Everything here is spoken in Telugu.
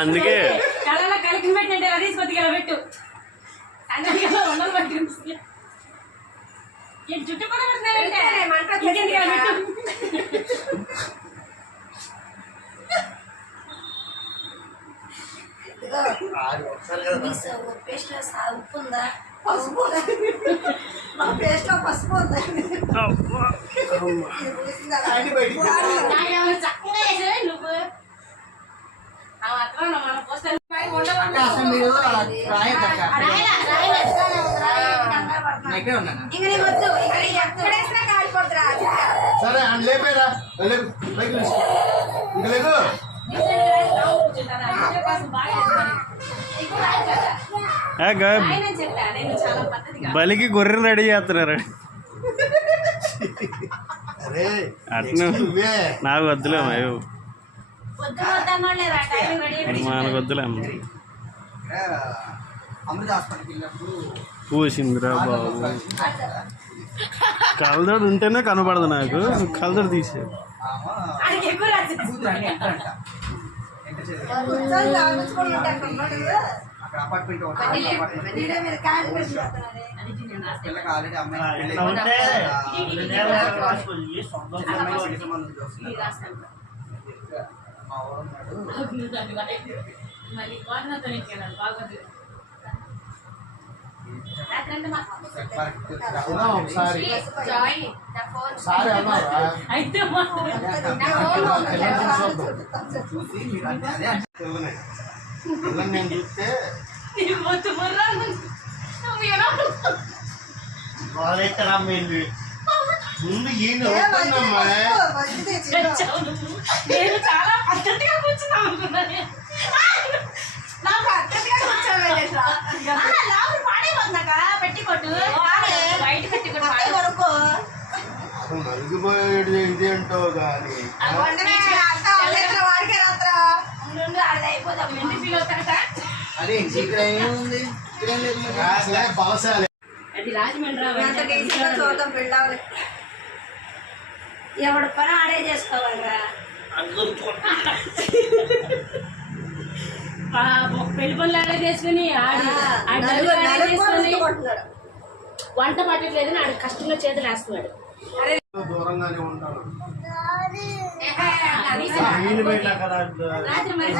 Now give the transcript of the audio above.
అందుకే కళలో కలికి పెట్టండి అది కొద్దిగా పెట్టు ఉండలు పట్టి జుట్టు కూడా పేస్ట్ ఉప్పు ఉందా పసుపు మా పేస్ట్ లో పసుపు ఉందండి నువ్వు మన పోస్టర్ సరే అని లేపేరా ఇంకా లేదు బలికి గొర్రెలు రెడీ చేస్తున్నారు. అట్ను నాకు వద్దులే మనకు వద్దులే పూసిందిరా బాబు. కలదోడు ఉంటేనే కనపడదు నాకు, కలదోడు తీసే నేను చూస్తే ముందు నేను చాలా పద్ధతిగా కూర్చున్నాను అనుకున్నాను. నాకు పద్ధతిగా కూర్చోబెట్టాక పెట్టికొట్టు బయట పెట్టికొట్టు కొనుక్కో నలిగిపోయేది ఇదేంటో కానీ వాడికే రాత్రా అయిపోతాం ఇంటి ఫీల్ అవుతాడట. అదే ఇక్కడ ఏముంది బలశాలి అది రాజమండ్రి చూడటం పెళ్ళాలి ఎవడు పని ఆడే చేసుకోవాలిరా. పెళ్లి పనులు ఆడే చేసుకుని వంట పట్టట్లేదని ఆడు కష్టంగా చేతులు వేస్తున్నాడు. దూరంగానే ఉంటాను. రాత్రి మరి